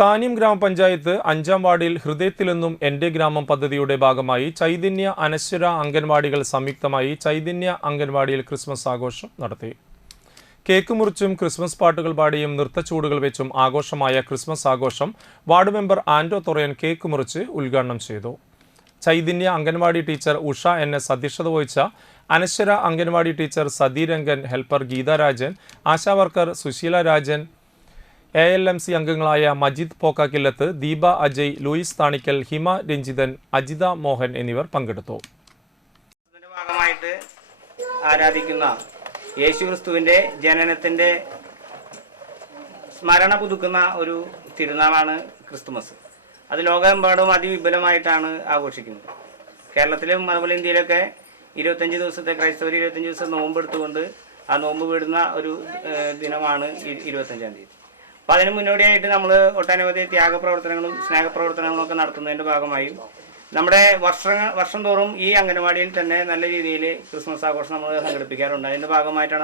താന്യം ഗ്രാമപഞ്ചായത്ത് അഞ്ചാം വാർഡിൽ ഹൃദയത്തിലെന്നും എന്റെ ഗ്രാമം പദ്ധതിയുടെ ഭാഗമായി ചൈതന്യ അനശ്വര അംഗൻവാടികൾ സംയുക്തമായി ചൈതന്യ അംഗൻവാടിയിൽ ക്രിസ്മസ് ആഘോഷം നടത്തി. കേക്ക് മുറിച്ചും ക്രിസ്മസ് പാട്ടുകൾ പാടിയും നൃത്തച്ചൂടുകൾ വെച്ചും ആഘോഷമായ ക്രിസ്മസ് ആഘോഷം ward member Ando Thorayan cake മുറിച്ച് ഉദ്ഘാടനം ചെയ്തു. Chaitanya anganwadi teacher Usha N S അധ്യക്ഷത വഹിച്ച Anashwara anganwadi teacher Satheerangan helper Geetharajan Asha worker Susheela Rajan A L M C അംഗങ്ങളായ മജീദ് പോക്കാക്കില്ലത്ത് ദീപ അജയ് ലൂയിസ് താണിക്കൽ ഹിമ രഞ്ജിതൻ അജിത മോഹൻ എന്നിവർ പങ്കെടുത്തു. ഭാഗമായിട്ട് ആരാധിക്കുന്ന യേശു ക്രിസ്തുവിന്റെ ജനനത്തിന്റെ സ്മരണ പുതുക്കുന്ന ഒരു തിരുനാളാണ് ക്രിസ്തുമസ്. അത് ലോകമെമ്പാടും അതിവിപുലമായിട്ടാണ് ആഘോഷിക്കുന്നത്. കേരളത്തിലും അതുപോലെ ഇന്ത്യയിലൊക്കെ ഇരുപത്തഞ്ച് ദിവസത്തെ ക്രൈസ്തവർ ഇരുപത്തഞ്ച് ദിവസം നോമ്പ് എടുത്തുകൊണ്ട് ആ നോമ്പ് വിടുന്ന ഒരു ദിനമാണ് ഇരുപത്തഞ്ചാം തീയതി. അപ്പോൾ അതിന് മുന്നോടിയായിട്ട് നമ്മൾ ഒട്ടനവധി ത്യാഗപ്രവർത്തനങ്ങളും സ്നേഹപ്രവർത്തനങ്ങളും ഒക്കെ നടത്തുന്നതിന്റെ ഭാഗമായും. നമ്മുടെ വർഷങ്ങൾ വർഷം തോറും ഈ അംഗനവാടിയിൽ തന്നെ നല്ല രീതിയിൽ ക്രിസ്മസ് ആഘോഷം നമ്മൾ സംഘടിപ്പിക്കാറുണ്ട്. അതിന്റെ ഭാഗമായിട്ടാണ്